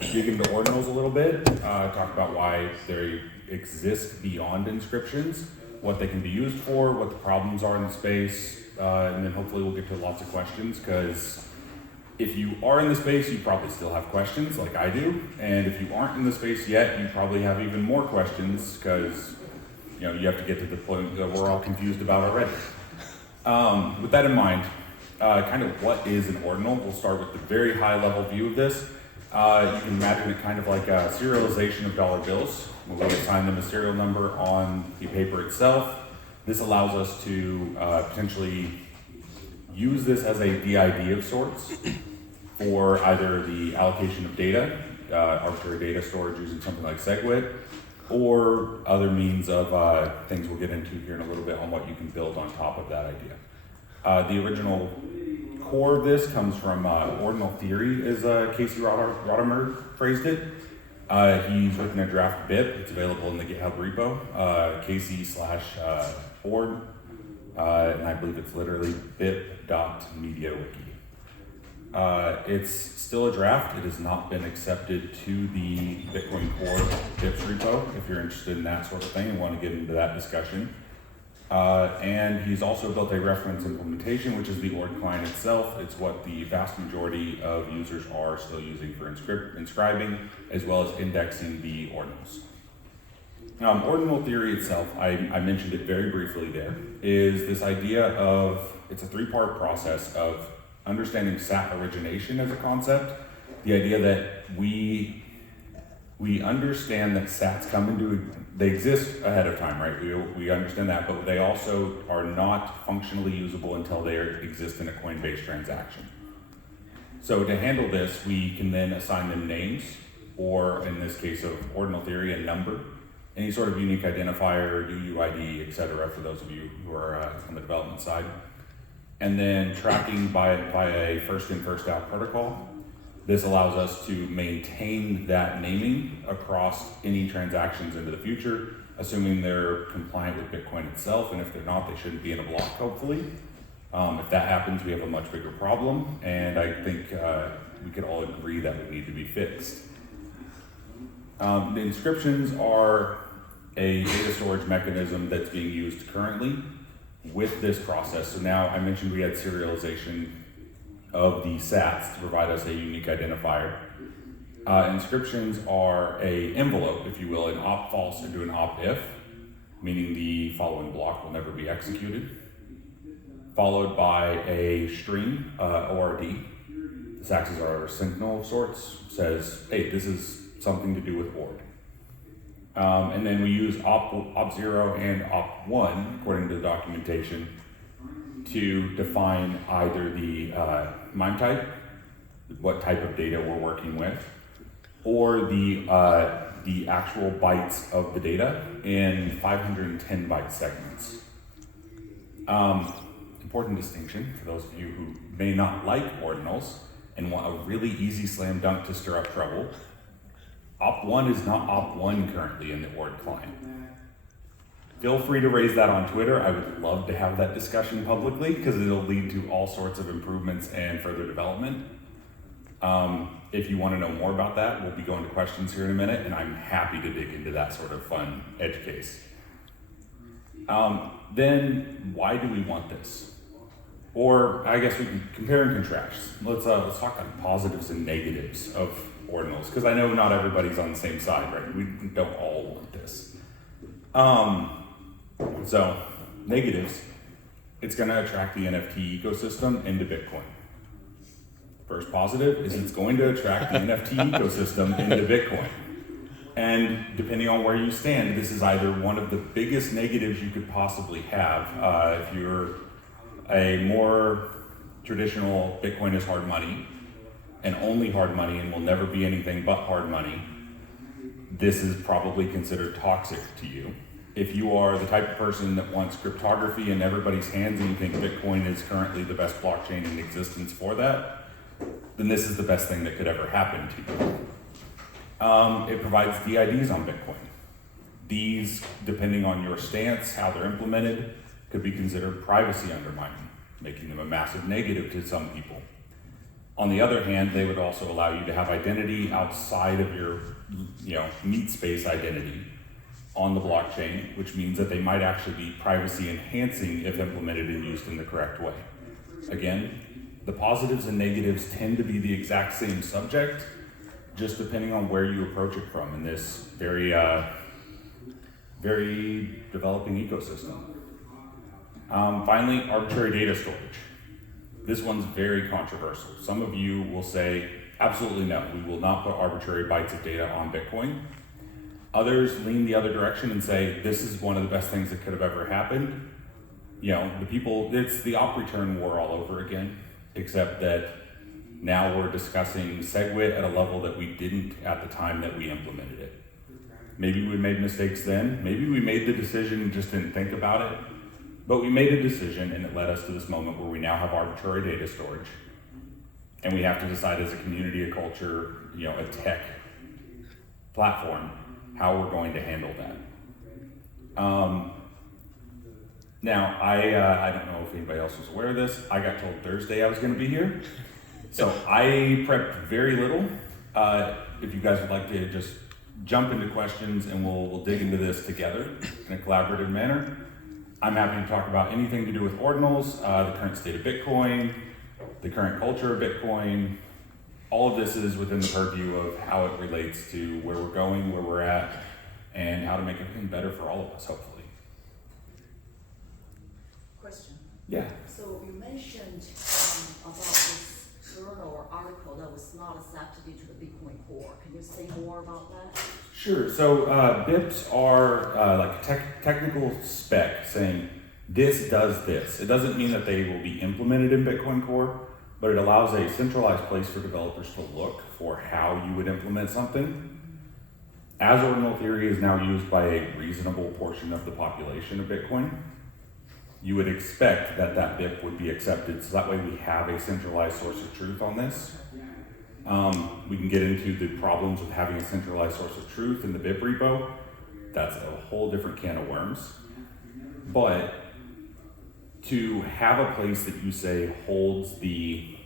dig into ordinals a little bit, talk about why they exist beyond inscriptions, what they can be used for, what the problems are in the space, and then hopefully we'll get to lots of questions, because if you are in the space, you probably still have questions like I do, and if you aren't in the space yet, you probably have even more questions, because you have to get to the point that we're all confused about already. With that in mind, kind of what is an ordinal? We'll start with the very high level view of this. You can imagine it kind of like a serialization of dollar bills, where we assign them a serial number on the paper itself. This allows us to potentially use this as a DID of sorts for either the allocation of data, arbitrary data storage using something like SegWit, or other means of things we'll get into here in a little bit on what you can build on top of that idea. The original core of this comes from Ordinal Theory, as Casey Rodimer phrased it. He's written a draft BIP. It's available in the GitHub repo, Casey/Ord, and I believe it's literally bip.mediawiki. It's still a draft. It has not been accepted to the Bitcoin Core BIPs repo, if you're interested in that sort of thing and want to get into that discussion. And he's also built a reference implementation, which is the Ord client itself. It's what the vast majority of users are still using for inscribing, as well as indexing the ordinals. Ordinal theory itself, I mentioned it very briefly there, is this idea of, it's a three-part process of understanding SAT origination as a concept, the idea that we understand that SATs they exist ahead of time, right? We understand that, but they also are not functionally usable until they exist in a Coinbase transaction. So to handle this, we can then assign them names, or in this case of Ordinal Theory, a number, any sort of unique identifier, UUID, etc., for those of you who are on the development side. And then tracking by a first in, first out protocol. This allows us to maintain that naming across any transactions into the future, assuming they're compliant with Bitcoin itself, and if they're not, they shouldn't be in a block, hopefully. If that happens, we have a much bigger problem, and I think we could all agree that would need to be fixed. The inscriptions are a data storage mechanism that's being used currently with this process. So now I mentioned we had serialization of the SATs to provide us a unique identifier. Inscriptions are a envelope, if you will, an op false into an op if, meaning the following block will never be executed, followed by a stream, ORD. This acts as our signal of sorts, says, hey, this is something to do with ORD. And then we use op0 and op1, according to the documentation, to define either the MIME type, what type of data we're working with, or the actual bytes of the data in 510 byte segments. Important distinction for those of you who may not like ordinals and want a really easy slam dunk to stir up trouble. Op1 is not op1 currently in the Ord client. Feel free to raise that on Twitter. I would love to have that discussion publicly, because it'll lead to all sorts of improvements and further development. If you want to know more about that, we'll be going to questions here in a minute, and I'm happy to dig into that sort of fun edge case. Then why do we want this? Or I guess we can compare and contrast. Let's talk on positives and negatives of ordinals, because I know not everybody's on the same side, right? We don't all want this. So, negatives, it's going to attract the NFT ecosystem into Bitcoin. First positive is it's going to attract the NFT ecosystem into Bitcoin. And depending on where you stand, this is either one of the biggest negatives you could possibly have. If you're a more traditional Bitcoin is hard money, and only hard money and will never be anything but hard money, this is probably considered toxic to you. If you are the type of person that wants cryptography in everybody's hands and you think Bitcoin is currently the best blockchain in existence for that, then this is the best thing that could ever happen to you. It provides DIDs on Bitcoin. These, depending on your stance, how they're implemented, could be considered privacy undermining, making them a massive negative to some people. On the other hand, they would also allow you to have identity outside of your, meat space identity on the blockchain, which means that they might actually be privacy enhancing if implemented and used in the correct way. Again, the positives and negatives tend to be the exact same subject, just depending on where you approach it from in this very developing ecosystem. Finally, arbitrary data storage. This one's very controversial. Some of you will say, absolutely no, we will not put arbitrary bytes of data on Bitcoin. Others lean the other direction and say, this is one of the best things that could have ever happened. It's the op return war all over again, except that now we're discussing SegWit at a level that we didn't at the time that we implemented it. Maybe we made mistakes then, maybe we made the decision and just didn't think about it. But we made a decision and it led us to this moment where we now have arbitrary data storage. And we have to decide as a community, a culture, a tech platform, how we're going to handle that. Now, I don't know if anybody else was aware of this. I got told Thursday I was going to be here. So I prepped very little. If you guys would like to just jump into questions and we'll dig into this together in a collaborative manner. I'm happy to talk about anything to do with ordinals, the current state of Bitcoin, the current culture of Bitcoin. All of this is within the purview of how it relates to where we're going, where we're at, and how to make everything better for all of us, hopefully. Question. Yeah. So you mentioned about this journal or article that was not accepted into the Bitcoin core. Can you say more about that? Sure. So BIPs are like technical spec saying this does this. It doesn't mean that they will be implemented in Bitcoin Core, but it allows a centralized place for developers to look for how you would implement something. As Ordinal Theory is now used by a reasonable portion of the population of Bitcoin, you would expect that that BIP would be accepted, so that way we have a centralized source of truth on this. We can get into the problems with having a centralized source of truth in the BIP repo. That's a whole different can of worms. But to have a place that you say holds the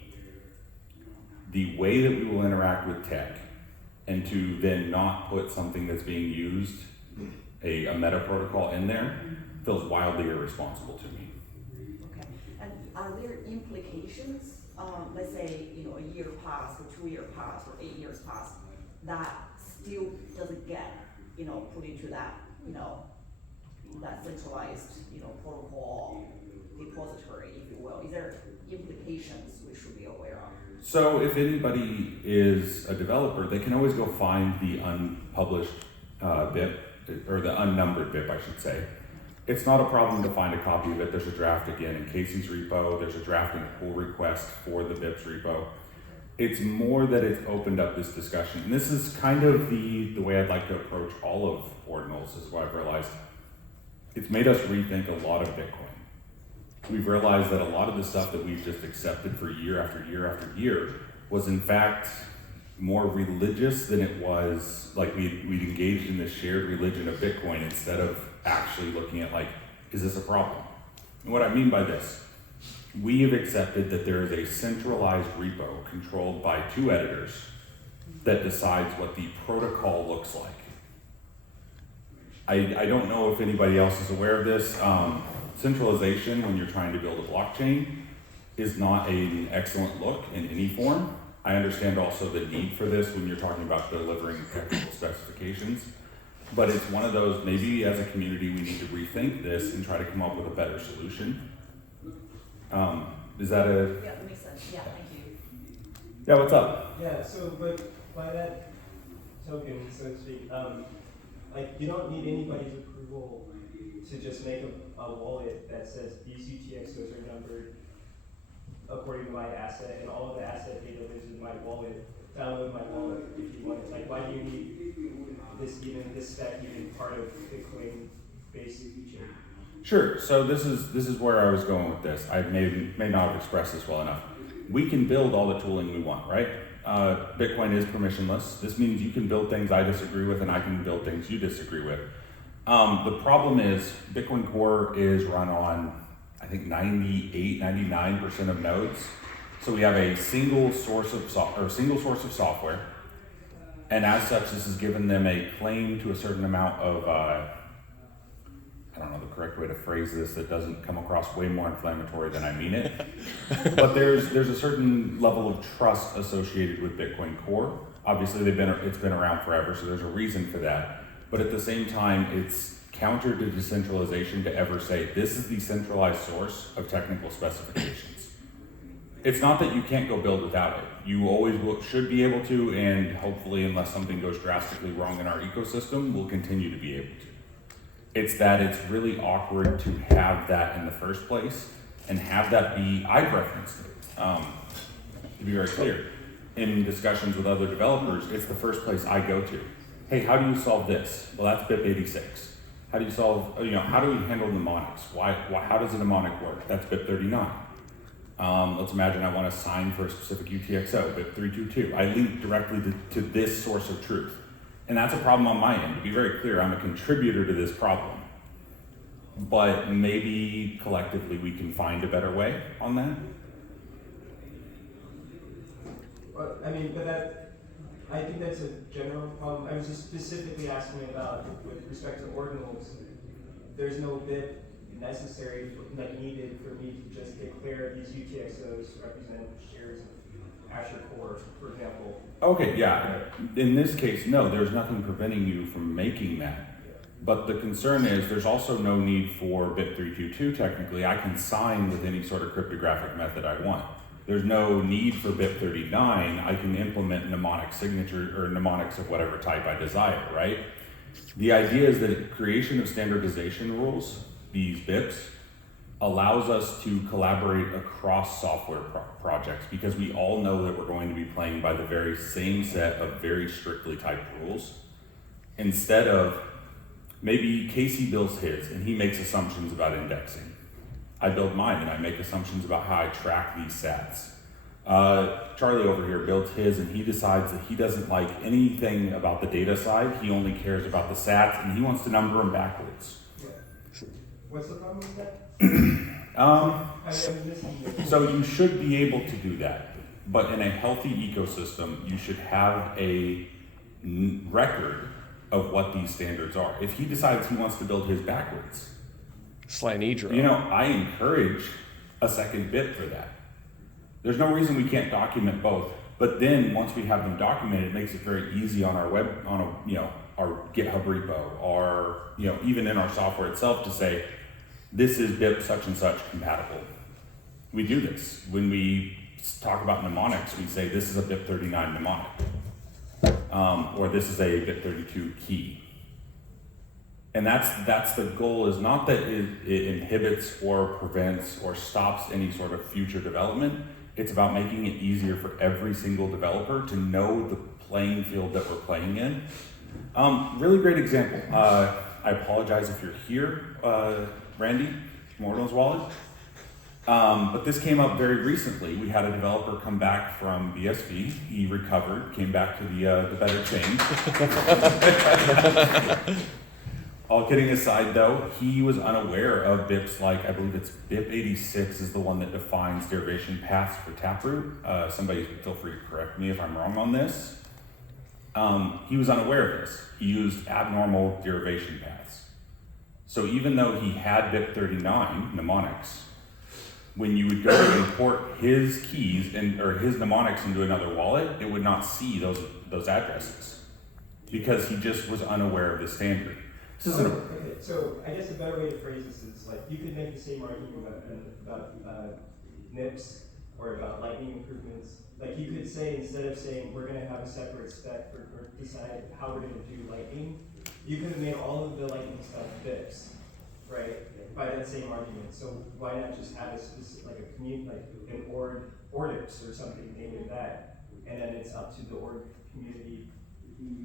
way that we will interact with tech, and to then not put something that's being used, a meta protocol in there, feels wildly irresponsible to me. Okay, and are there implications? Let's say, a year passed, or 2 years passed, or 8 years passed, that still doesn't get, put into that, that centralized, protocol depository, if you will. Is there implications we should be aware of? So if anybody is a developer, they can always go find the unpublished BIP, or the unnumbered BIP, I should say. It's not a problem to find a copy of it. There's a draft again in Casey's repo. There's a draft and a pull request for the BIPs repo. It's more that it's opened up this discussion. And this is kind of the way I'd like to approach all of Ordinals, is what I've realized. It's made us rethink a lot of Bitcoin. We've realized that a lot of the stuff that we've just accepted for year after year after year was in fact more religious than it was, like we'd engaged in this shared religion of Bitcoin instead of actually looking at is this a problem? And what I mean by this, we have accepted that there is a centralized repo controlled by 2 editors that decides what the protocol looks like. I don't know if anybody else is aware of this. Centralization, when you're trying to build a blockchain, is not an excellent look in any form. I understand also the need for this when you're talking about delivering technical specifications. But it's one of those, maybe as a community we need to rethink this and try to come up with a better solution. Is that a... Yeah, that makes sense. Yeah, thank you. Yeah, what's up? Yeah, so, but by that token, so to speak, you don't need anybody's approval to just make a wallet that says these UTXOs are numbered according to my asset, and all of the asset data lives in my wallet. Download my wallet if you want it. Why do you need this spec even part of Bitcoin-based chain? Sure. So this is where I was going with this. I may not have expressed this well enough. We can build all the tooling we want, right? Bitcoin is permissionless. This means you can build things I disagree with, and I can build things you disagree with. The problem is Bitcoin Core is run on, I think, 98, 99% of nodes. So we have a single source of software, and as such, this has given them a claim to a certain amount of, I don't know the correct way to phrase this that doesn't come across way more inflammatory than I mean it, but there's a certain level of trust associated with Bitcoin Core. Obviously, it's been around forever, so there's a reason for that. But at the same time, it's counter to decentralization to ever say this is the centralized source of technical specifications. It's not that you can't go build without it. You always should be able to, and hopefully, unless something goes drastically wrong in our ecosystem, we'll continue to be able to. It's that it's really awkward to have that in the first place and have that be, I've referenced it, to be very clear. In discussions with other developers, it's the first place I go to. Hey, how do you solve this? Well, that's BIP86. How do you solve, how do we handle mnemonics? How does a mnemonic work? That's BIP39. Let's imagine I want to sign for a specific UTXO, BIP322. I link directly to this source of truth. And that's a problem on my end. To be very clear, I'm a contributor to this problem. But maybe collectively we can find a better way on that. Well, I think that's a general problem. I was just specifically asking about, with respect to ordinals, there's no bit necessary, needed for me to just declare these UTXOs represent shares of Azure Core, for example. Okay, yeah. In this case, no, there's nothing preventing you from making that. But the concern is there's also no need for BIP322 technically. I can sign with any sort of cryptographic method I want. There's no need for BIP39. I can implement mnemonic signature or mnemonics of whatever type I desire, right? The idea is that creation of standardization rules, these BIPs, allows us to collaborate across software projects because we all know that we're going to be playing by the very same set of very strictly typed rules. Instead of maybe Casey builds his and he makes assumptions about indexing. I build mine and I make assumptions about how I track these sats. Charlie over here builds his and he decides that he doesn't like anything about the data side. He only cares about the sats and he wants to number them backwards. What's the problem with that? So you should be able to do that, but in a healthy ecosystem, you should have a record of what these standards are. If he decides he wants to build his backwards, Slanedro. I encourage a second bit for that. There's no reason we can't document both. But then once we have them documented, it makes it very easy on our web, our GitHub repo, or even in our software itself to say, this is BIP such and such compatible. We do this. When we talk about mnemonics, we say this is a BIP39 mnemonic, or this is a BIP32 key. And that's the goal, is not that it inhibits or prevents or stops any sort of future development. It's about making it easier for every single developer to know the playing field that we're playing in. Really great example. I apologize if you're here, Randy, from Ordinals Wallet. But this came up very recently. We had a developer come back from BSV. He recovered, came back to the better chain. All kidding aside though, he was unaware of BIPs like, I believe it's BIP86 is the one that defines derivation paths for Taproot. Somebody feel free to correct me if I'm wrong on this. He was unaware of this. He used abnormal derivation paths. So even though he had BIP39 mnemonics, when you would go to import his keys or his mnemonics into another wallet, it would not see those addresses because he just was unaware of the standard. Okay, so I guess a better way to phrase this is like you could make the same argument about NIPS or about lightning improvements. Like you could say, instead of saying we're going to have a separate spec or decide how we're going to do lightning, you could have made all of the lightning stuff BIPs, right? By that same argument. So why not just have a specific, like a community, like an ORDIPS or something, name it that, and then it's up to the org community,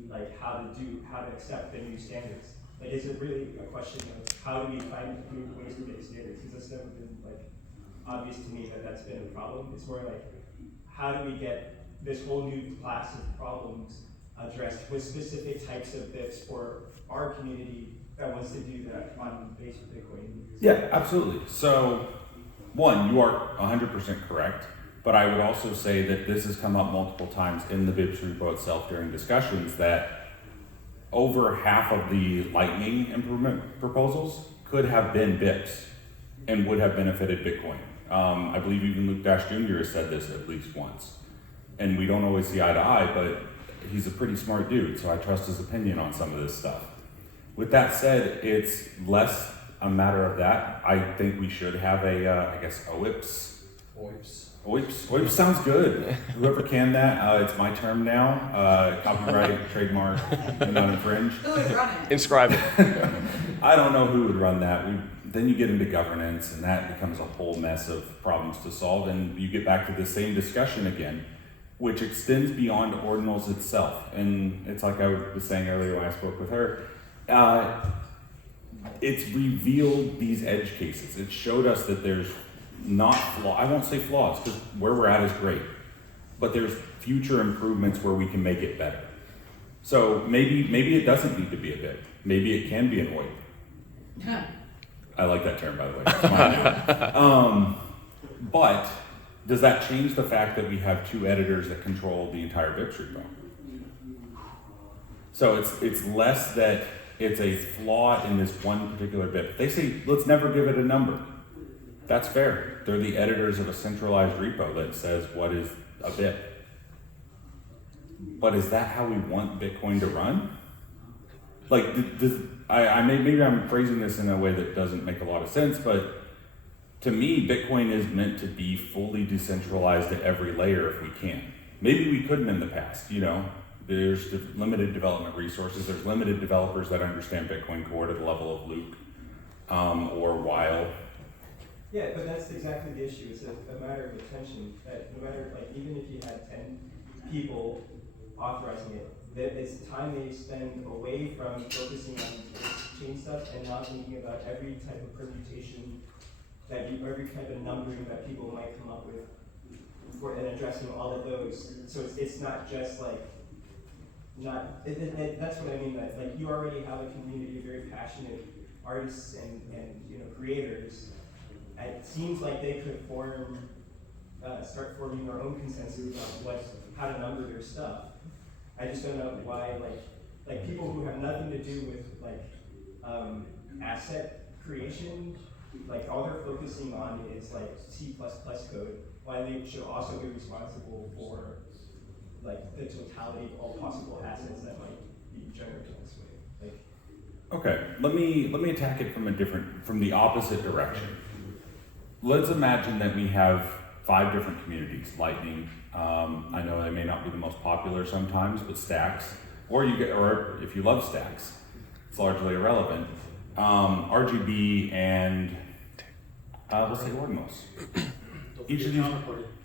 like how to accept the new standards. Like, is it really a question of how do we find new ways to get standards? Because that's never been obvious to me that that's been a problem. It's more like, how do we get this whole new class of problems addressed with specific types of BIPs for our community that wants to do that on base Bitcoin? Yeah, absolutely. So, one, you are 100% correct. But I would also say that this has come up multiple times in the BIPs repo itself during discussions that over half of the Lightning improvement proposals could have been BIPs and would have benefited Bitcoin. I believe even Luke Dash Jr. has said this at least once. And we don't always see eye to eye, but he's a pretty smart dude, so I trust his opinion on some of this stuff. With that said, it's less a matter of that. I think we should have a, I guess, OIPS. OIPS sounds good. Whoever can that, it's my term now. Copyright, trademark, do not infringe. Who would run it? Inscribe it. I don't know who would run that. Then you get into governance, and that becomes a whole mess of problems to solve, and you get back to the same discussion again, which extends beyond Ordinals itself. And it's like I was saying earlier when I spoke with her, it's revealed these edge cases. It showed us that there's not I won't say flaws, because where we're at is great, but there's future improvements where we can make it better. So maybe it doesn't need to be a BIP. Maybe it can be an OIP. I like that term, by the way. It's mine now. But does that change the fact that we have two editors that control the entire BIPs repo? So it's less that it's a flaw in this one particular BIP. They say, let's never give it a number. That's fair. They're the editors of a centralized repo that says what is a BIP. But is that how we want Bitcoin to run? Like, maybe I'm phrasing this in a way that doesn't make a lot of sense, but to me, Bitcoin is meant to be fully decentralized at every layer if we can. Maybe we couldn't in the past, you know. There's limited development resources. There's limited developers that understand Bitcoin Core to the level of Luke or Weil. Yeah, but that's exactly the issue. It's a matter of attention. That no matter, like, even if you had 10 people authorizing it, that it's time they spend away from focusing on chain stuff and not thinking about every type of permutation every type of numbering that people might come up with and addressing all of those. So it's not just like, that's what I mean, that like you already have a community of very passionate artists and creators. And it seems like they could start forming their own consensus on how to number their stuff. I just don't know why like people who have nothing to do with asset creation, like all they're focusing on is like C++ code, why they should also be responsible for like the totality of all possible assets that might be generated this way. Like, okay, let me attack it from the opposite direction. Let's imagine that we have 5 different communities. Lightning, I know they may not be the most popular sometimes, but Stacks, or if you love Stacks, it's largely irrelevant. RGB and let's say Ordinals. Each of these.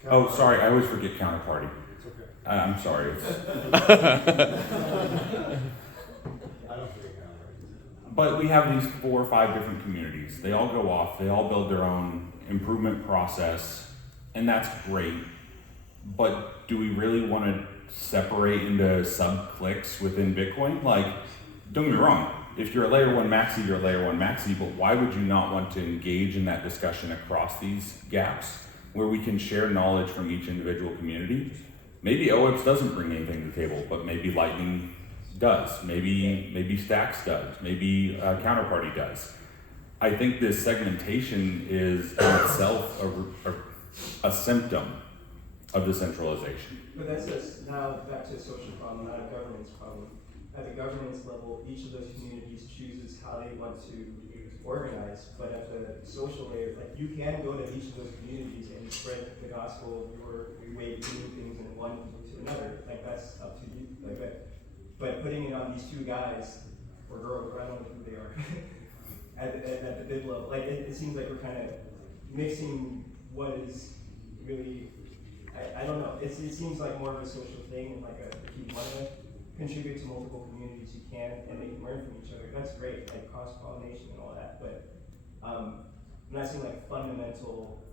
Oh, sorry, I always forget Counterparty. It's okay. I'm sorry. I don't forget Counterparty. But we have these 4 or 5 different communities. They all go off. They all build their own improvement process, and that's great. But do we really want to separate into sub-cliques within Bitcoin? Like, don't get me wrong. If you're a layer 1 maxi, you're a layer 1 maxi, but why would you not want to engage in that discussion across these gaps where we can share knowledge from each individual community? Maybe OIPS doesn't bring anything to the table, but maybe Lightning does. Maybe Stacks does. Maybe Counterparty does. I think this segmentation is in itself a symptom of decentralization. but that's just now back to a social problem, not a governance problem. At the governance level, each of those communities chooses how they want to organize, but at the social layer, like you can go to each of those communities and spread the gospel of your way of doing things in one to another. Like that's up to you. Like that. But putting it on these 2 guys or girls, or I don't know who they are, at the bid level, like it seems like we're kind of mixing what is really, I don't know. It seems like more of a social thing, and like if you want to contribute to multiple communities, you can, and they can learn from each other. That's great, like cross-pollination and all that, but I'm not seeing like fundamental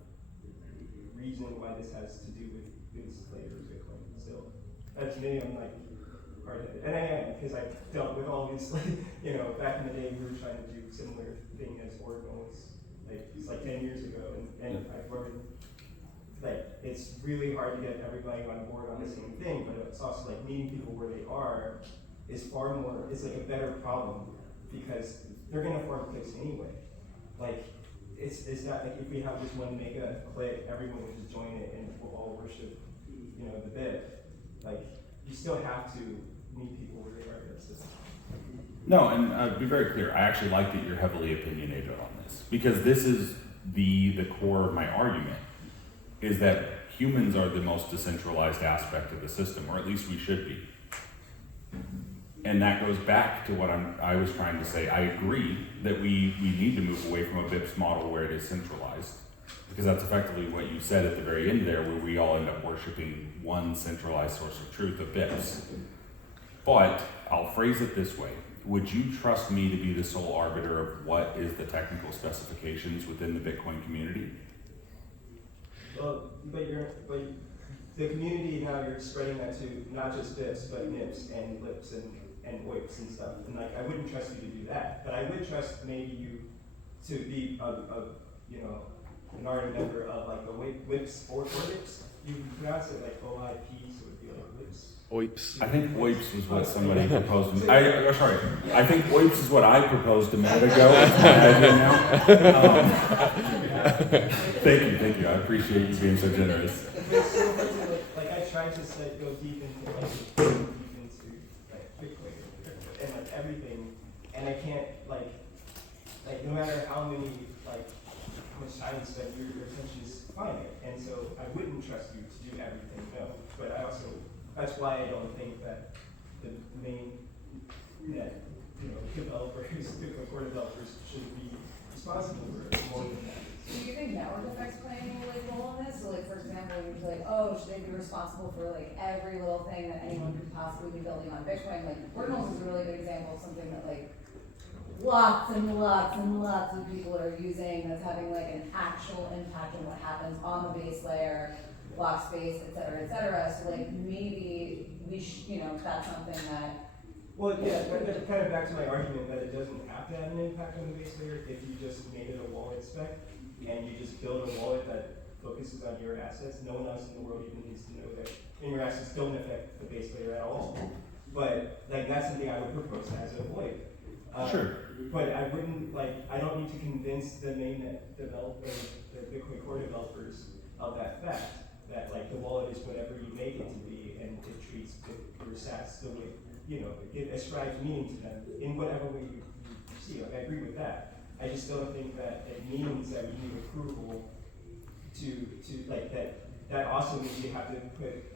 reason why this has to do with this flavor of Bitcoin still. To me, I'm like hard-headed, and I am, because I dealt with all these, like, back in the day we were trying to do similar thing as Ordinals, like it's like 10 years ago, and I've learned like it's really hard to get everybody on board on the same thing, but it's also like meeting people where they are is far more, it's like a better problem because they're gonna form cliques anyway. Like it's not like if we have just one mega clique, everyone will just join it and we'll all worship, you know, the bit. Like you still have to meet people where they are. No, and to be very clear, I actually like that you're heavily opinionated on this because this is the core of my argument is that humans are the most decentralized aspect of the system, or at least we should be. And that goes back to what I was trying to say. I agree that we need to move away from a BIPS model where it is centralized, because that's effectively what you said at the very end there, where we all end up worshiping one centralized source of truth of BIPS. But I'll phrase it this way. Would you trust me to be the sole arbiter of what is the technical specifications within the Bitcoin community? Well, but the community now you're spreading that to not just BIPs, but NIPs and LIPs and OIPs and stuff. And like I wouldn't trust you to do that, but I would trust maybe you to be you know, an ardent member of like the WIPs or OIPs. You pronounce it like OIP, so it would be like WIPs. OIPs. I think OIPs was what somebody proposed. I think OIPs is what I proposed a minute ago. It's my idea now. Thank you. I appreciate you being so generous. Like I tried to go deep into like Bitcoin and like everything, and I can't like no matter how many like how much time you spend, your attention is finite, and so I wouldn't trust you to do everything. No, but I also that's why I don't think that the main developers, Bitcoin core developers should be responsible for more than that. Do you think network effects play any role in this? So like for example, you'd be like, oh, should they be responsible for like every little thing that anyone could possibly be building on Bitcoin? Like Ordinals is a really good example of something that like lots and lots and lots of people are using that's having like an actual impact on what happens on the base layer, block space, et cetera, so like maybe we that's something that. Well, yeah, but kind of back to my argument that it doesn't have to have an impact on the base layer if you just made it a wallet spec and you just build a wallet that focuses on your assets. No one else in the world even needs to know that, and your assets don't affect the base layer at all. But like that's something I would propose as a void. Sure. But I wouldn't I don't need to convince the main developers, the Bitcoin core developers of that fact. That like the wallet is whatever you make it to be, and it treats your sats the way it ascribes meaning to them in whatever way you see. Like I agree with that. I just don't think that it means that we need approval to like that also means you have to put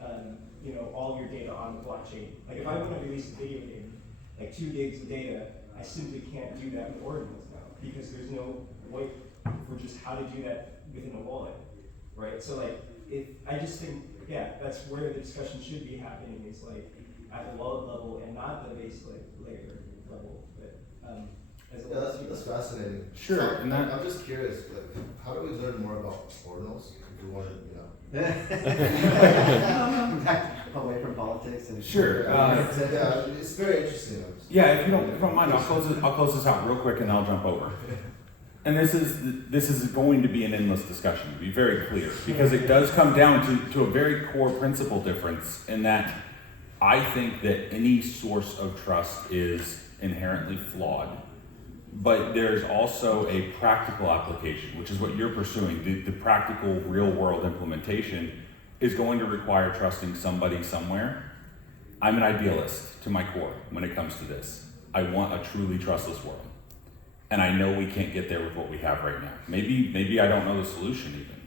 all your data on the blockchain. Like if I want to release a video game, like 2 gigs of data, I simply can't do that with Ordinals now because there's no way for just how to do that within a wallet, right? So like. I just think, that's where the discussion should be happening is like at the wallet level and not the base layer level. But that's fascinating. Sure. So, And I'm just curious, like, how do we learn more about Ordinals if we want to, away from politics and Sure. yeah, it's very interesting. Yeah, if you don't mind, I'll close this out real quick and I'll jump over. And this is going to be an endless discussion, to be very clear, because it does come down to a very core principle difference in that I think that any source of trust is inherently flawed, but there's also a practical application, which is what you're pursuing. The practical real world implementation is going to require trusting somebody somewhere. I'm an idealist to my core when it comes to this. I want a truly trustless world. And I know we can't get there with what we have right now. Maybe I don't know the solution even.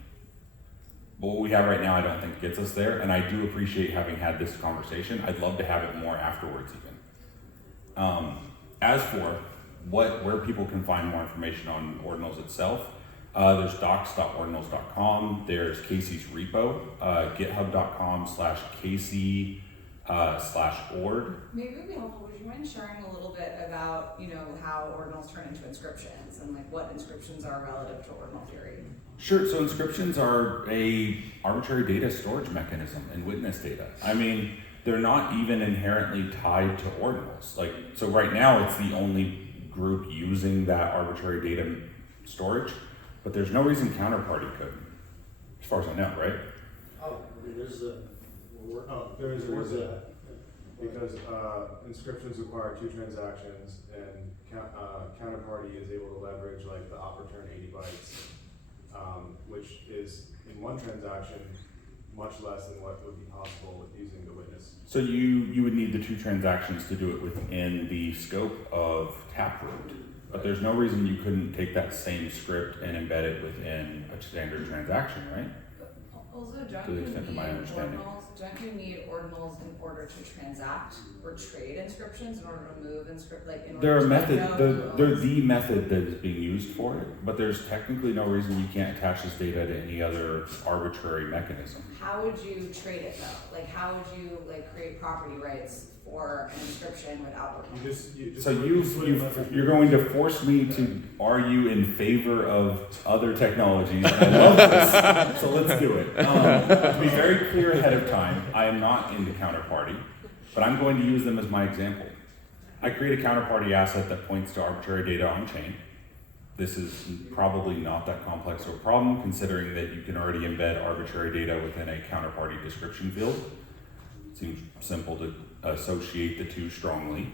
But what we have right now I don't think gets us there, and I do appreciate having had this conversation. I'd love to have it more afterwards even. As for where people can find more information on Ordinals itself, there's docs.ordinals.com, there's Casey's repo, github.com/Casey /ord. Maybe it would be helpful, would you mind sharing a little bit about, how Ordinals turn into inscriptions and like what inscriptions are relative to Ordinal Theory? Sure, so inscriptions are a arbitrary data storage mechanism in witness data. I mean, they're not even inherently tied to Ordinals. So right now it's the only group using that arbitrary data storage, but there's no reason counterparty could, as far as I know, right? I mean, there's a, There is a reason. that. Because inscriptions require 2 transactions, and counterparty is able to leverage like the op return 80 bytes, which is in one transaction much less than what would be possible with using the witness. So you would need the 2 transactions to do it within the scope of Taproot, but there's no reason you couldn't take that same script and embed it within a standard transaction, right? Also, To don't the you extent of my need understanding. don't you need ordinals in order to transact or trade inscriptions in order to move in They're order a to method, know they're, who they're owns- the method that is being used for it, but there's technically no reason you can't attach this data to any other arbitrary mechanism. How would you trade it though? Like, how would you like create property rights for an inscription without You ordinals? just So you're going to force me to argue in favor of other technologies. I love this, so let's do it. To be very clear ahead of time, I am not into counterparty, but I'm going to use them as my example. I create a counterparty asset that points to arbitrary data on chain. This is probably not that complex of a problem, considering that you can already embed arbitrary data within a counterparty description field. It seems simple to associate the 2 strongly.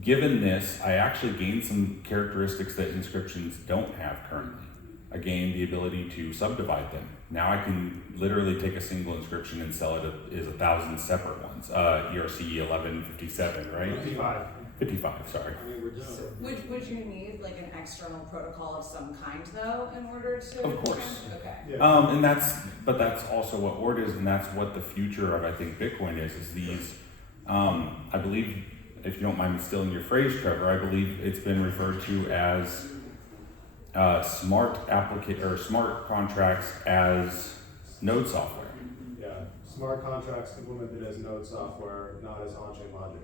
Given this, I actually gained some characteristics that inscriptions don't have currently. I gained the ability to subdivide them. Now I can literally take a single inscription and sell it as 1,000 separate ones. ERC 1157, right? 55. 55, sorry. I mean, we're doing. Would you need like an external protocol of some kind though in order to? Of course. Okay. Yeah. And that's also what Ord is, and that's what the future of, I think, Bitcoin is these, I believe, if you don't mind me stealing your phrase, Trevor, I believe it's been referred to as smart contracts as node software. Yeah, smart contracts implemented as node software, not as on-chain logic.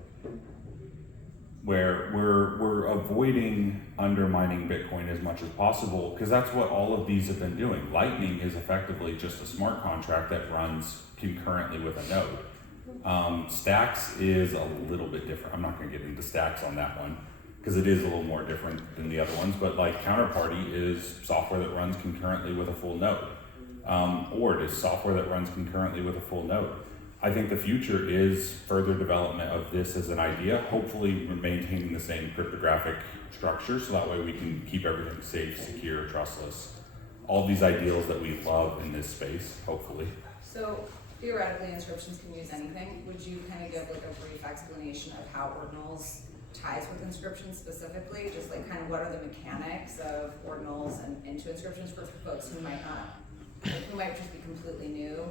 Where we're avoiding undermining Bitcoin as much as possible, because that's what all of these have been doing. Lightning is effectively just a smart contract that runs concurrently with a node. Stacks is a little bit different. I'm not going to get into Stacks on that one, because it is a little more different than the other ones, but like Counterparty is software that runs concurrently with a full node. Ord is software that runs concurrently with a full node. I think the future is further development of this as an idea, hopefully we're maintaining the same cryptographic structure, so that way we can keep everything safe, secure, trustless. All these ideals that we love in this space, hopefully. So theoretically, inscriptions can use anything. Would you kind of give like a brief explanation of how ordinals ties with inscriptions specifically? Just like kind of what are the mechanics of ordinals and into inscriptions for folks who might not, who might just be completely new?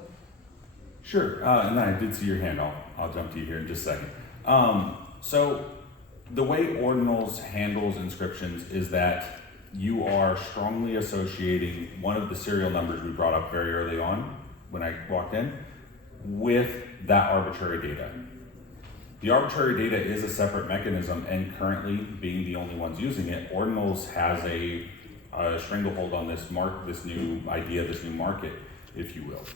Sure, and I did see your hand. I'll jump to you here in just a second. So the way Ordinals handles inscriptions is that you are strongly associating one of the serial numbers we brought up very early on when I walked in with that arbitrary data. The arbitrary data is a separate mechanism, and currently, being the only ones using it, Ordinals has a stranglehold on this new idea, this new market, if you will.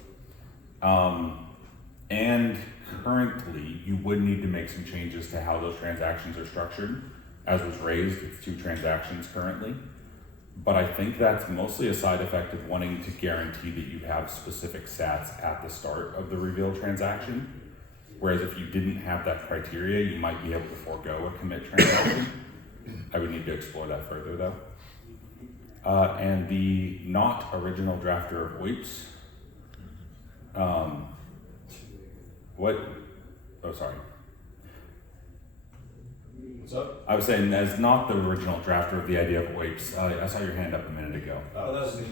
And currently, you would need to make some changes to how those transactions are structured. As was raised, it's 2 transactions currently. But I think that's mostly a side effect of wanting to guarantee that you have specific sats at the start of the reveal transaction. Whereas if you didn't have that criteria, you might be able to forego a commit transaction. I would need to explore that further though. And the not original drafter of WEEPs. Sorry. What's up? I was saying, as not the original drafter of the idea of WEEPs, I saw your hand up a minute ago. Oh, that was me.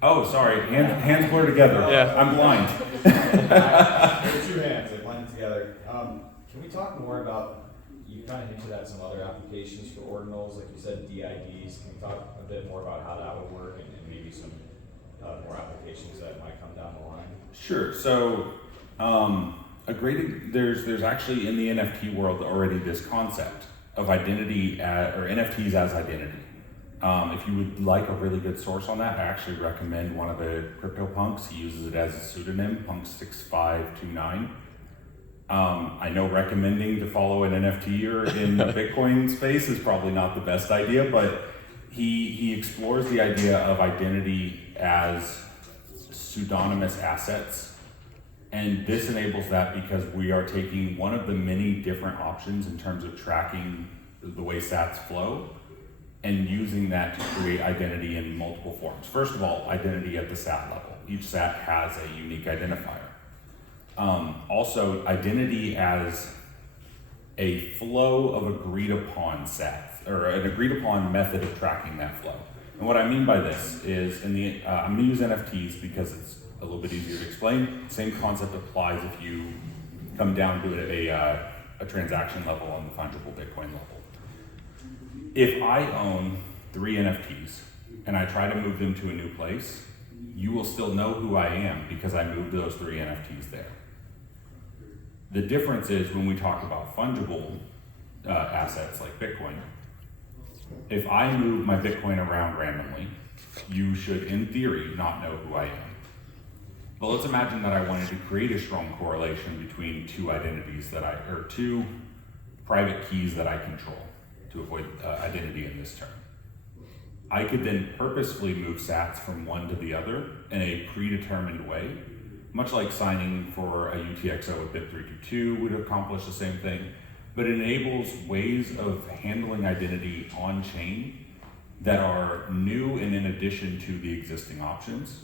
Oh, sorry, hands blur together. Yeah. I'm blind. There's 2 hands, they blended together. Can we talk more about, you kind of hinted at some other applications for ordinals, like you said, DIDs. Can we talk a bit more about how that would work and maybe some more applications that might come down the line? Sure. So, there's actually in the NFT world already this concept of identity or NFTs as identity. If you would like a really good source on that, I actually recommend one of the CryptoPunks. He uses it as a pseudonym, Punk6529. I know recommending to follow an NFT or in the Bitcoin space is probably not the best idea, but he explores the idea of identity as pseudonymous assets And this enables that because we are taking one of the many different options in terms of tracking the way sats flow and using that to create identity in multiple forms. First of all, identity at the sat level. Each sat has a unique identifier. Also, identity as a flow of agreed upon sats, or an agreed upon method of tracking that flow. And what I mean by this is, I'm gonna use NFTs because it's a little bit easier to explain. Same concept applies if you come down to a transaction level on the fungible Bitcoin level. If I own 3 NFTs and I try to move them to a new place, you will still know who I am because I moved those 3 NFTs there. The difference is when we talk about fungible assets like Bitcoin, if I move my Bitcoin around randomly, you should, in theory, not know who I am. But let's imagine that I wanted to create a strong correlation between 2 identities or 2 private keys that I control to avoid identity in this term. I could then purposefully move sats from one to the other in a predetermined way, much like signing for a UTXO with BIP322 would accomplish the same thing, but it enables ways of handling identity on chain that are new and in addition to the existing options.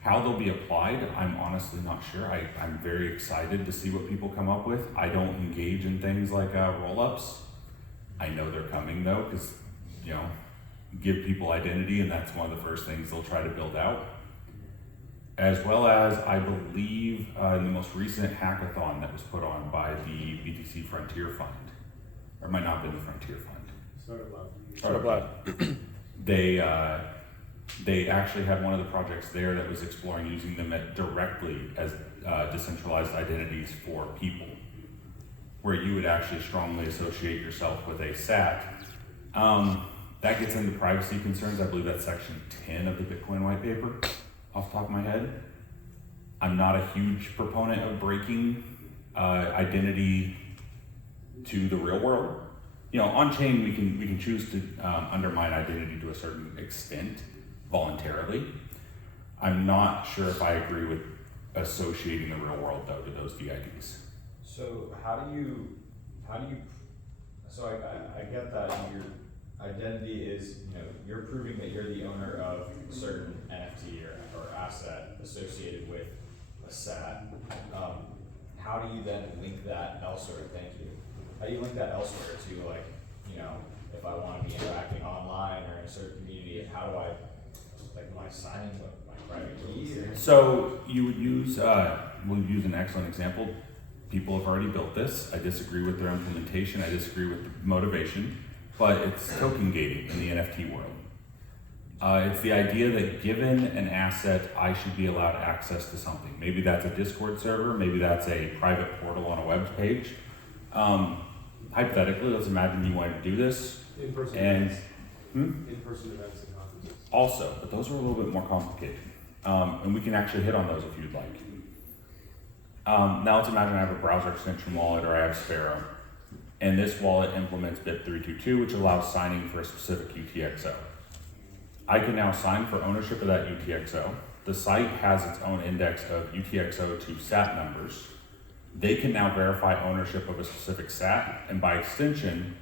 How they'll be applied, I'm honestly not sure. I'm very excited to see what people come up with. I don't engage in things like roll-ups. I know they're coming though, because give people identity, and that's one of the first things they'll try to build out. As well as, I believe, in the most recent hackathon that was put on by the BTC Frontier Fund, or it might not have been the Frontier Fund. Startup Lab. They actually had one of the projects there that was exploring using them directly as decentralized identities for people, where you would actually strongly associate yourself with a SAT. That gets into privacy concerns. I believe that's section 10 of the Bitcoin white paper, off the top of my head. I'm not a huge proponent of breaking identity to the real world. On chain we can choose to undermine identity to a certain extent voluntarily. I'm not sure if I agree with associating the real world though to those DIDs. So how do you, so I get that your identity is, you're proving that you're the owner of a certain NFT or asset associated with a SAT. How do you then link that elsewhere? Thank you. How do you link that elsewhere to if I want to be interacting online or in a certain community, how do I, am I signing with my private key? So you would use, we'll use an excellent example. People have already built this. I disagree with their implementation. I disagree with the motivation, but it's token gating in the NFT world. It's the idea that given an asset, I should be allowed access to something. Maybe that's a Discord server, maybe that's a private portal on a web page. Hypothetically, let's imagine you wanted to do this. In-person and events. In-person events and conferences. Also, but those are a little bit more complicated. And we can actually hit on those if you'd like. Now let's imagine I have a browser extension wallet or I have Sparrow. And this wallet implements BIP322, which allows signing for a specific UTXO. I can now sign for ownership of that UTXO. The site has its own index of UTXO to SAT numbers. They can now verify ownership of a specific SAT, and by extension,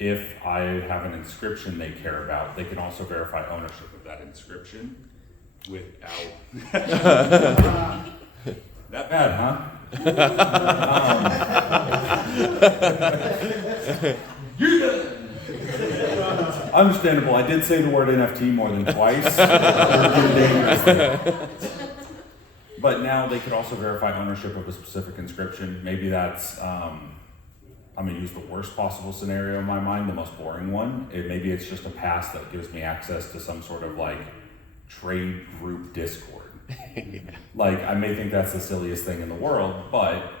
if I have an inscription they care about, they can also verify ownership of that inscription without... That bad, huh? You're done. Understandable. I did say the word NFT more than twice. But now they could also verify ownership of a specific inscription. Maybe that's, I'm gonna use the worst possible scenario in my mind, the most boring one. Maybe it's just a pass that gives me access to some sort of trade group Discord. I may think that's the silliest thing in the world, but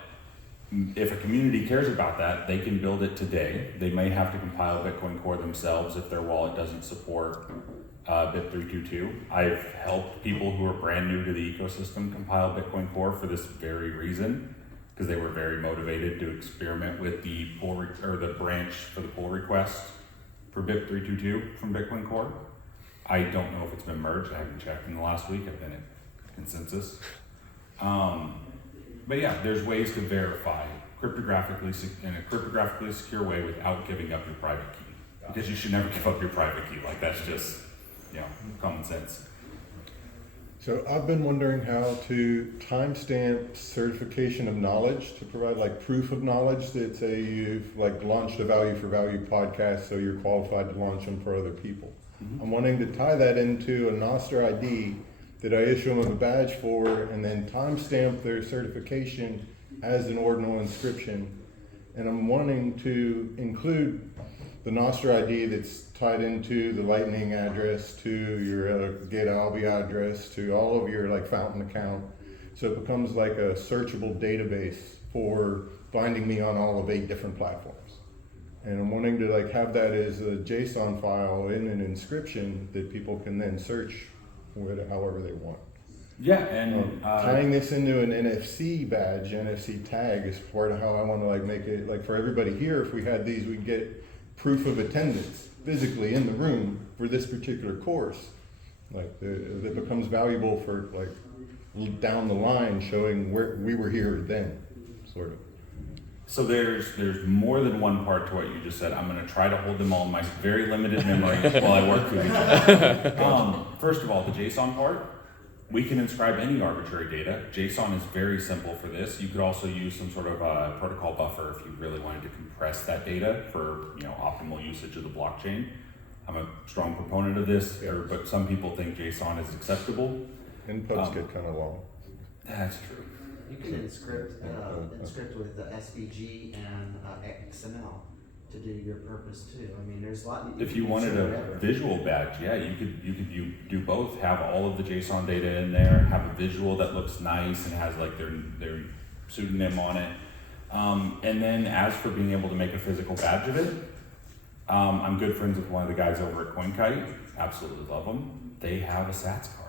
if a community cares about that, they can build it today. They may have to compile Bitcoin Core themselves if their wallet doesn't support BIP322. I've helped people who are brand new to the ecosystem compile Bitcoin Core for this very reason, because they were very motivated to experiment with the the branch for the pull request for BIP322 from Bitcoin Core. I don't know if it's been merged. I haven't checked in the last week. I've been at consensus. But yeah, there's ways to verify in a cryptographically secure way without giving up your private key. Because you should never give up your private key. Like that's just, common sense. So I've been wondering how to timestamp certification of knowledge to provide like proof of knowledge that say you've like launched a value for value podcast, so you're qualified to launch them for other people. I'm wanting to tie that into a Nostr ID that I issue them a badge for, and then timestamp their certification as an ordinal inscription. And I'm wanting to include the Nostr ID that's tied into the Lightning address, to your GitHub address, to all of your like Fountain account. So it becomes like a searchable database for finding me on all of 8 different platforms. And I'm wanting to like have that as a JSON file in an inscription that people can then search with however they want. Yeah, and tying this into an NFC badge, NFC tag is part of how I want to like make it like for everybody here. If we had these, we'd get proof of attendance physically in the room for this particular course. Like that becomes valuable for like down the line, showing where we were here then, sort of. So there's more than one part to what you just said. I'm going to try to hold them all in my very limited memory while I work through each other. First of all, the JSON part, we can inscribe any arbitrary data. JSON is very simple for this. You could also use some sort of protocol buffer if you really wanted to compress that data for optimal usage of the blockchain. I'm a strong proponent of this, but some people think JSON is acceptable. Inputs get kind of long. That's true. You can inscript with the SVG and XML to do your purpose too. I mean, there's a lot. If you wanted a visual badge, yeah, you could do both. Have all of the JSON data in there. Have a visual that looks nice and has like their pseudonym on it. And then as for being able to make a physical badge of it, I'm good friends with one of the guys over at CoinKite. Absolutely love them. They have a SATS card.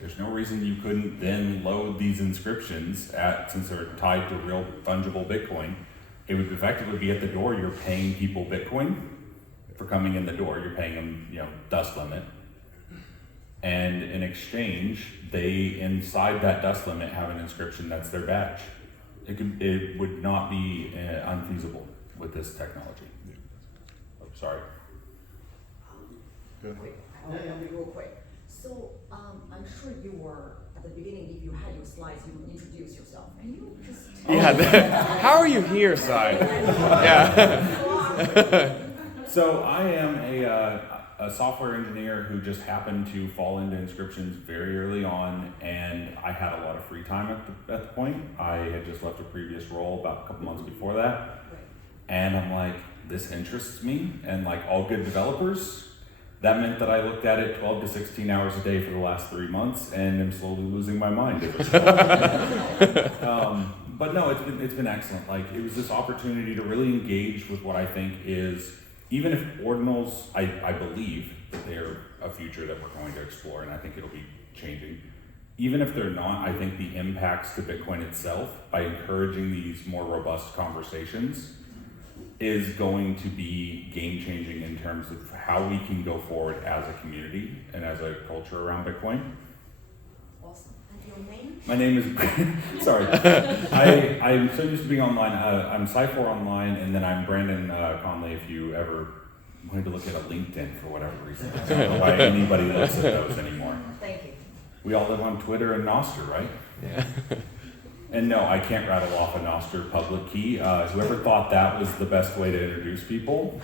There's no reason you couldn't then load these inscriptions since they're tied to real fungible Bitcoin. It would effectively be at the door. You're paying people Bitcoin for coming in the door. You're paying them, dust limit. And in exchange, they inside that dust limit have an inscription that's their badge. It would not be unfeasible with this technology. Oh, sorry. Quick, real quick. So I'm sure you were at the beginning. If you had your slides, you would introduce yourself. Can you just tell How are you here, Si? Yeah. So I am a software engineer who just happened to fall into inscriptions very early on, and I had a lot of free time at the point. I had just left a previous role about a couple months before that, and I'm like, this interests me, and like all good developers, that meant that I looked at it 12 to 16 hours a day for the last 3 months, and I'm slowly losing my mind. But no, it's been excellent. Like, it was this opportunity to really engage with what I think is, even if ordinals, I believe that they're a future that we're going to explore, and I think it'll be changing. Even if they're not, I think the impacts to Bitcoin itself, by encouraging these more robust conversations, is going to be game-changing in terms of how we can go forward as a community and as a culture around Bitcoin. Awesome. And your name? My name is, sorry, I'm so used to being online. I'm Psifour online, and then I'm Brandon Conley if you ever wanted to look at a LinkedIn for whatever reason. I don't know why anybody looks at those anymore. Thank you. We all live on Twitter and Nostr, right? Yeah. And no, I can't rattle off a Nostr public key. Whoever thought that was the best way to introduce people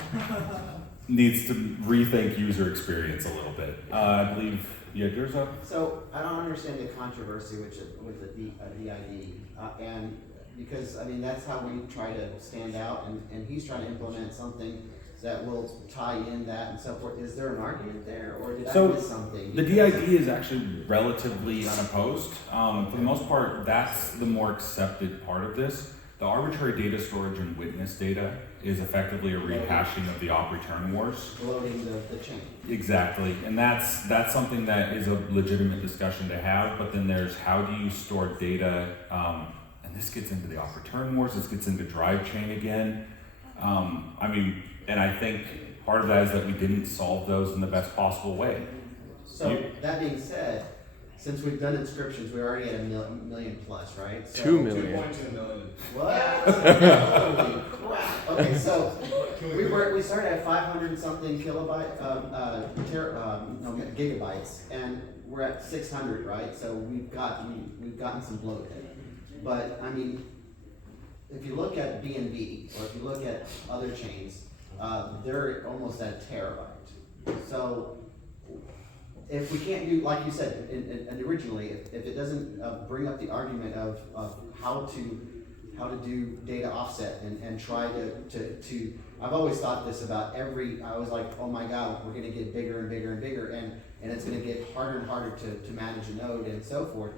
needs to rethink user experience a little bit. I believe you had yours up? So I don't understand the controversy with the DID, and because I mean that's how we try to stand out, and he's trying to implement something that will tie in that and so forth. Is there an argument there, or did I miss something? The DID is actually relatively unopposed. For the most part, that's the more accepted part of this. The arbitrary data storage and witness data is effectively a rehashing of the op return wars. Loading the chain. Exactly, and that's something that is a legitimate discussion to have, but then there's how do you store data, and this gets into the op return wars, this gets into drive chain again. And I think part of that is that we didn't solve those in the best possible way. So that being said, since we've done inscriptions, we're already at a million plus, right? So, 2 million. 2.2 million. What? Holy crap. Okay, so we started at 500 something gigabytes, and we're at 600, right? So we've gotten some bloated. But I mean, if you look at BNB or if you look at other chains, they're almost at a terabyte. So if we can't do, like you said, and originally, if it doesn't bring up the argument of how to do data offset and try to I've always thought this about I was like, oh my God, we're gonna get bigger and bigger and bigger, and it's gonna get harder and harder to manage a node and so forth.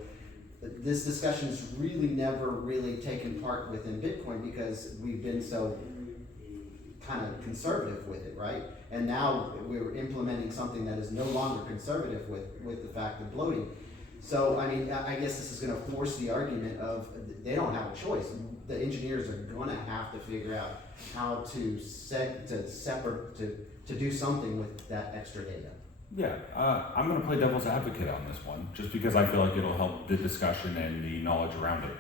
This discussion's really never really taken part within Bitcoin because we've been so kind of conservative with it, right? And now we're implementing something that is no longer conservative with the fact of bloating. So, I mean, I guess this is gonna force the argument of they don't have a choice. The engineers are gonna have to figure out how to do something with that extra data. Yeah, I'm going to play devil's advocate on this one, just because I feel like it'll help the discussion and the knowledge around it.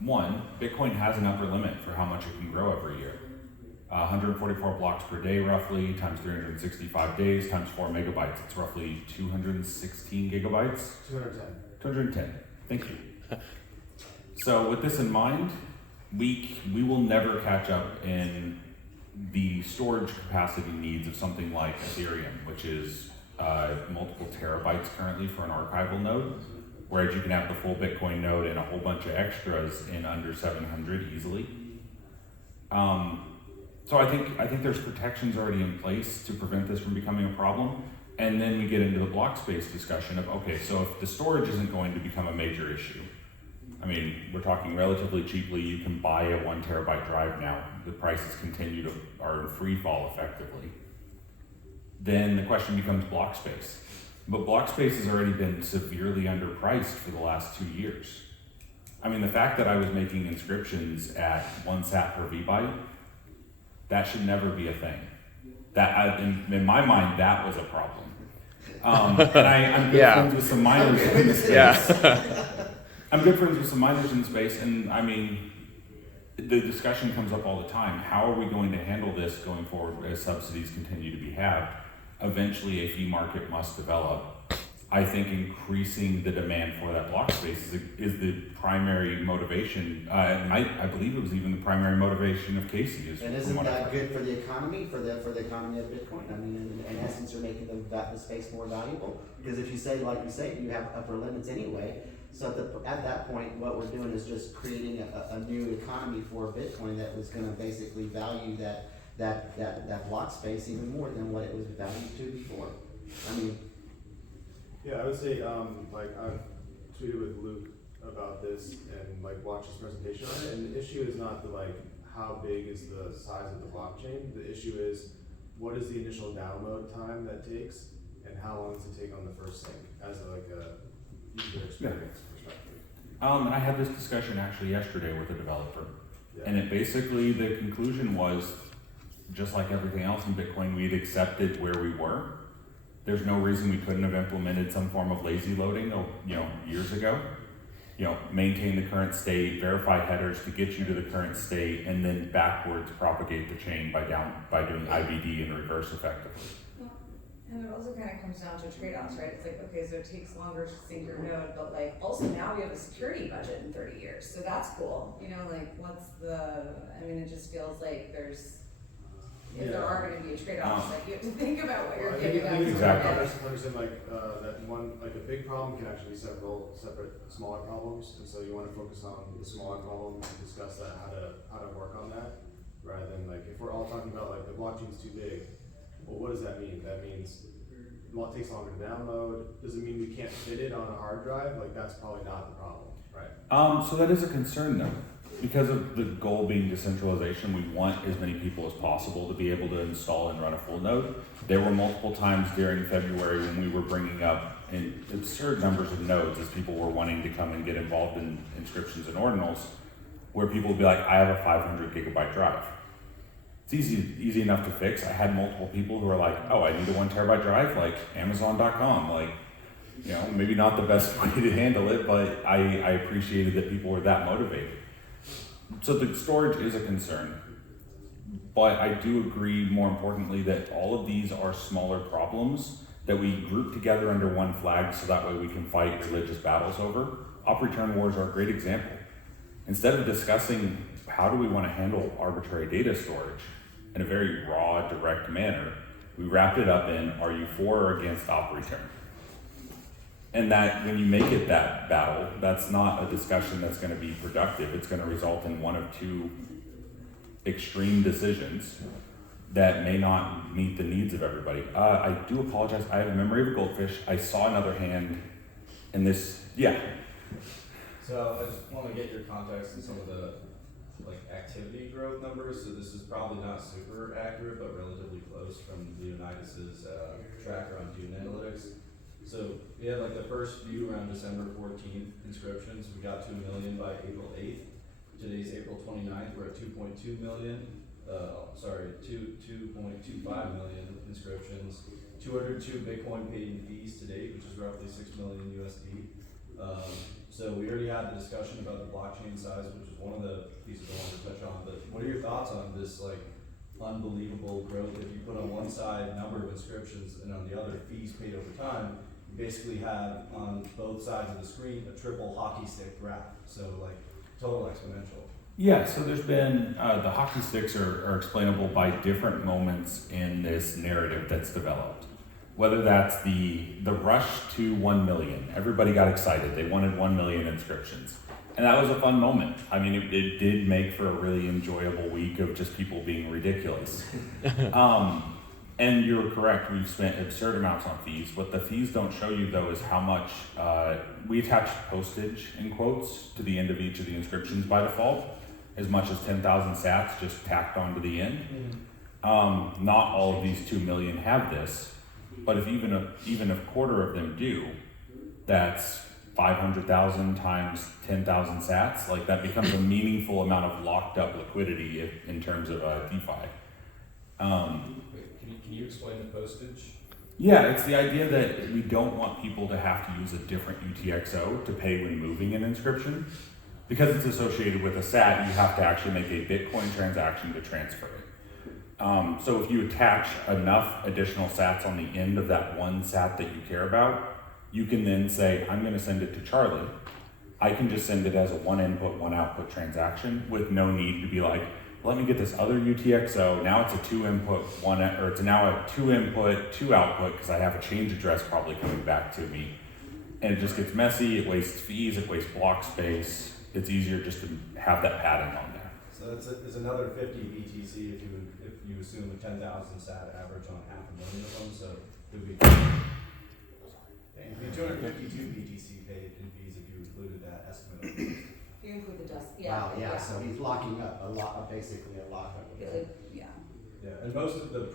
One, Bitcoin has an upper limit for how much it can grow every year. 144 blocks per day, roughly, times 365 days, times 4 megabytes. It's roughly 216 gigabytes. 210. 210. Thank you. So with this in mind, we will never catch up in the storage capacity needs of something like Ethereum, which is multiple terabytes currently for an archival node, whereas you can have the full Bitcoin node and a whole bunch of extras in under 700 easily. So I think there's protections already in place to prevent this from becoming a problem. And then we get into the block space discussion of, okay, so if the storage isn't going to become a major issue, I mean, we're talking relatively cheaply, you can buy a 1 terabyte drive now. The prices are in free fall effectively. Then the question becomes block space. But block space has already been severely underpriced for the last 2 years. I mean, the fact that I was making inscriptions at 1 sat per vbyte, that should never be a thing. In my mind, that was a problem. And I'm good friends with some miners in the space. Yeah. I'm good friends with some miners in the space, and I mean, the discussion comes up all the time. How are we going to handle this going forward as subsidies continue to be halved? Eventually, a fee market must develop. I think increasing the demand for that block space is the primary motivation. I believe it was even the primary motivation of Casey. And isn't that good for the economy, for the economy of Bitcoin? I mean, in essence, you're making the space more valuable. Because if you say, like you say, you have upper limits anyway. So at that point, what we're doing is just creating a new economy for Bitcoin that was going to basically value that block space even more than what it was valued to before. I mean. Yeah, I would say, like, I've tweeted with Luke about this and, like, watched his presentation on it, and the issue is not how big is the size of the blockchain. The issue is, what is the initial download time that takes, and how long does it take on the first sync, as a user experience perspective. And I had this discussion actually yesterday with a developer, and it basically, the conclusion was, just like everything else in Bitcoin, we'd accepted where we were. There's no reason we couldn't have implemented some form of lazy loading, years ago. Maintain the current state, verify headers to get you to the current state, and then backwards propagate the chain by doing IBD in reverse effectively. And it also kind of comes down to trade-offs, right? It's like, okay, so it takes longer to sync your node, but also now we have a security budget in 30 years, so that's cool. It just feels like if there are going to be trade-offs, you have to think about what you're giving up. Exactly. I understand a big problem can actually be several separate smaller problems, and so you want to focus on the smaller problem and discuss how to work on that, rather than if we're all talking about the blockchain's too big. Well, what does that mean? That means it takes longer to download. Does it mean we can't fit it on a hard drive? That's probably not the problem, right? So that is a concern though. Because of the goal being decentralization, we want as many people as possible to be able to install and run a full node. There were multiple times during February when we were bringing up absurd numbers of nodes as people were wanting to come and get involved in inscriptions and ordinals, where people would be like, I have a 500 gigabyte drive. It's easy enough to fix. I had multiple people who were like, oh, I need a 1 terabyte drive, like Amazon.com. You know, maybe not the best way to handle it, but I appreciated that people were that motivated. So the storage is a concern, but I do agree, more importantly, that all of these are smaller problems that we group together under one flag so that way we can fight religious battles over. Op return wars are a great example. Instead of discussing how do we want to handle arbitrary data storage in a very raw, direct manner, we wrapped it up in, are you for or against op return? And that when you make it that battle, that's not a discussion that's going to be productive. It's going to result in one of two extreme decisions that may not meet the needs of everybody. I do apologize. I have a memory of a goldfish. I saw another hand in this. Yeah. So I just want to get your context in some of the activity growth numbers. So this is probably not super accurate, but relatively close from Leonidas's tracker on Dune Analytics. So we had the first view around December 14th inscriptions. We got 2 million by April 8th. Today's April 29th. We're at 2.2 million. 2.25 million inscriptions. 202 Bitcoin paid in fees to date, which is roughly 6 million USD. So we already had the discussion about the blockchain size, which is one of the pieces I wanted to touch on. But what are your thoughts on this unbelievable growth? If you put on one side number of inscriptions and on the other fees paid over time, you basically have on both sides of the screen a triple hockey stick graph. So total exponential. Yeah, so there's been, the hockey sticks are explainable by different moments in this narrative that's developed. Whether that's the rush to 1 million. Everybody got excited. They wanted 1 million inscriptions. And that was a fun moment. I mean, it did make for a really enjoyable week of just people being ridiculous. And you're correct, we've spent absurd amounts on fees. What the fees don't show you, though, is how much we attach postage, in quotes, to the end of each of the inscriptions by default, as much as 10,000 sats just tacked onto the end. Not all of these 2 million have this, but if even a quarter of them do, that's 500,000 times 10,000 sats. That becomes a meaningful amount of locked up liquidity in terms of DeFi. Can you explain the postage? Yeah, it's the idea that we don't want people to have to use a different UTXO to pay when moving an inscription. Because it's associated with a SAT, you have to actually make a Bitcoin transaction to transfer it. So if you attach enough additional sats on the end of that one sat that you care about, you can then say, I'm going to send it to Charlie. I can just send it as a one input, one output transaction with no need to be let me get this other UTXO. Now it's a 2 input, it's now a 2 input, 2 output because I have a change address probably coming back to me. And it just gets messy, it wastes fees, it wastes block space. It's easier just to have that padding on there. So it's another 50 BTC if you assume a 10,000 sat average on 500,000 of them. So it would be 252 BTC paid in fees if you included that estimate. If you include the dust, Wow, yeah, so he's locking up basically a lockup. Yeah. Yeah, and most of the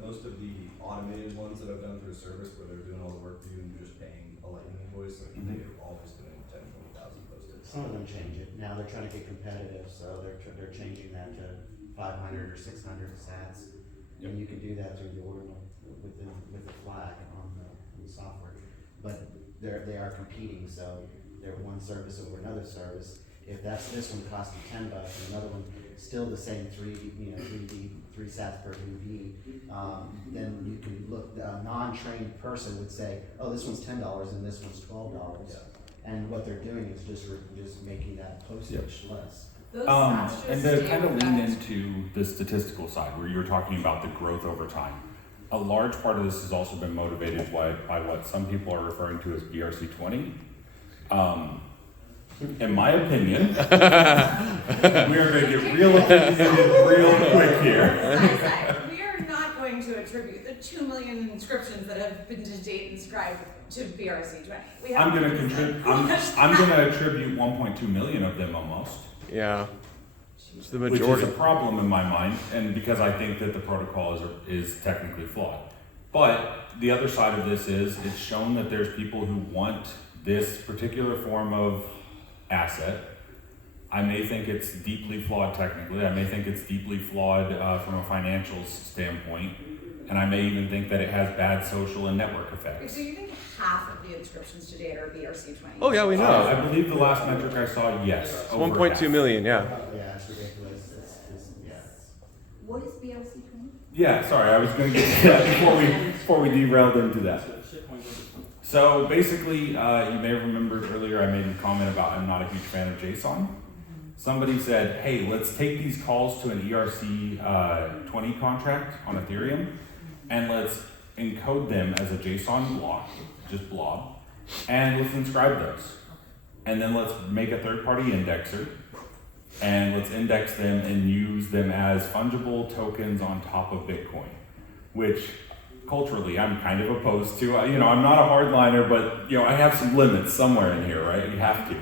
most of the automated ones that I've done through a service where they're doing all the work for you and you're just paying a lightning invoice, they're always doing 10, 20,000 posted. Some of them change it. Now they're trying to get competitive, so they're changing that to 500 or 600 sats. And you can do that through the Ordinal with the flag on the software. But they are competing, so they're one service over another service. If this one costs you $10 and another one still the same 3 sats per VV, then you can look. A non-trained person would say, "Oh, this one's $10 and this one's $12." Yeah. And what they're doing is just making that postage less. And to kind of lean into the statistical side, where you were talking about the growth over time, a large part of this has also been motivated by what some people are referring to as BRC20. In my opinion, we are going to get real opinionated real quick here. We are not going to attribute the 2 million inscriptions that have been to date inscribed to BRC20. I'm going to attribute 1.2 million of them almost. Yeah. It's the Which majority. is a problem in my mind, and because I think that the protocol is technically flawed. But the other side of this is it's shown that there's people who want this particular form of asset. I may think it's deeply flawed technically. I may think it's deeply flawed from a financial standpoint. And I may even think that it has bad social and network effects. So you think half of the inscriptions to date are BRC 20? Oh, yeah, we know. I believe the last metric I saw, yes. It's over 1.2 half. million, yeah. Yeah, it's ridiculous, yeah. What is BRC 20? Yeah, sorry, I was going to get to that before we derailed into that. So basically, you may have remembered earlier I made a comment about I'm not a huge fan of JSON. Somebody said, hey, let's take these calls to an ERC 20 contract on Ethereum and let's encode them as a JSON block, just blob, and let's inscribe those. And then let's make a third-party indexer and let's index them and use them as fungible tokens on top of Bitcoin, which culturally I'm kind of opposed to. I'm not a hardliner, but I have some limits somewhere in here, right? You have to.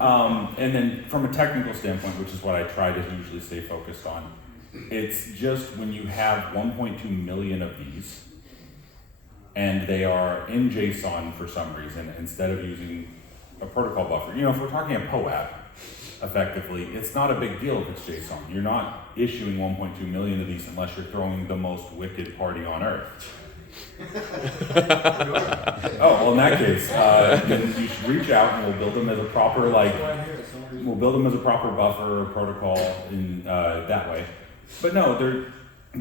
And then from a technical standpoint, which is what I try to usually stay focused on, it's just when you have 1.2 million of these and they are in JSON for some reason instead of using a protocol buffer. If we're talking a POAP, effectively, it's not a big deal if it's JSON. You're not issuing 1.2 million of these unless you're throwing the most wicked party on earth. Oh, well, in that case, then you should reach out and we'll build them as a proper, buffer or protocol in that way. But no, they're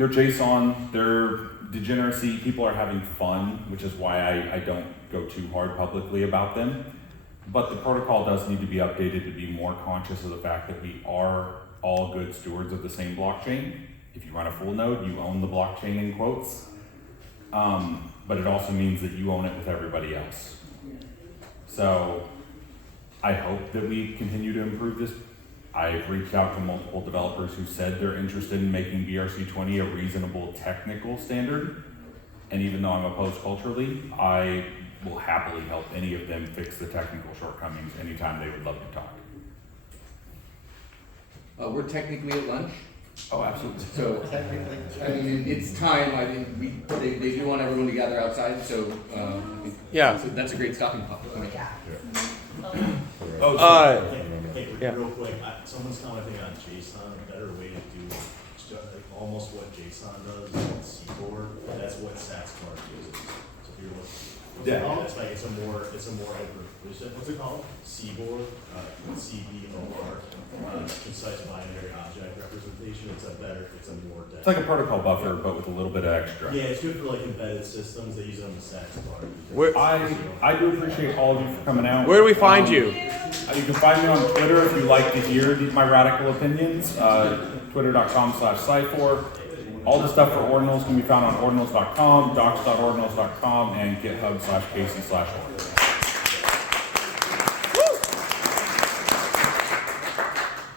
JSON, they're degeneracy, people are having fun, which is why I don't go too hard publicly about them. But the protocol does need to be updated to be more conscious of the fact that we are all good stewards of the same blockchain. If you run a full node, you own the blockchain in quotes. But it also means that you own it with everybody else. So I hope that we continue to improve this. I've reached out to multiple developers who said they're interested in making BRC20 a reasonable technical standard. And even though I'm opposed culturally, I will happily help any of them fix the technical shortcomings anytime they would love to talk. We're technically at lunch. Oh, absolutely. So, I mean, it's time. I think they do want everyone to gather outside. So, I think Yeah. that's a great stopping point. Real quick, someone's commenting on JSON. A better way to do almost what JSON does is Psifour. That's what SaxClark uses. So if you're looking, that's like it's a more open. What's it called? Psifour, CBOR, concise binary object representation. It's a more. It's like a protocol buffer, but with a little bit of extra. Yeah, it's good for like embedded systems. They use it on the SaxClark. I do appreciate all of you for coming out. Where do we find you? You can find me on Twitter if you like to hear my radical opinions. Twitter.com/Psifour. All the stuff for Ordinals can be found on ordinals.com, docs.ordinals.com, and github/casey/org.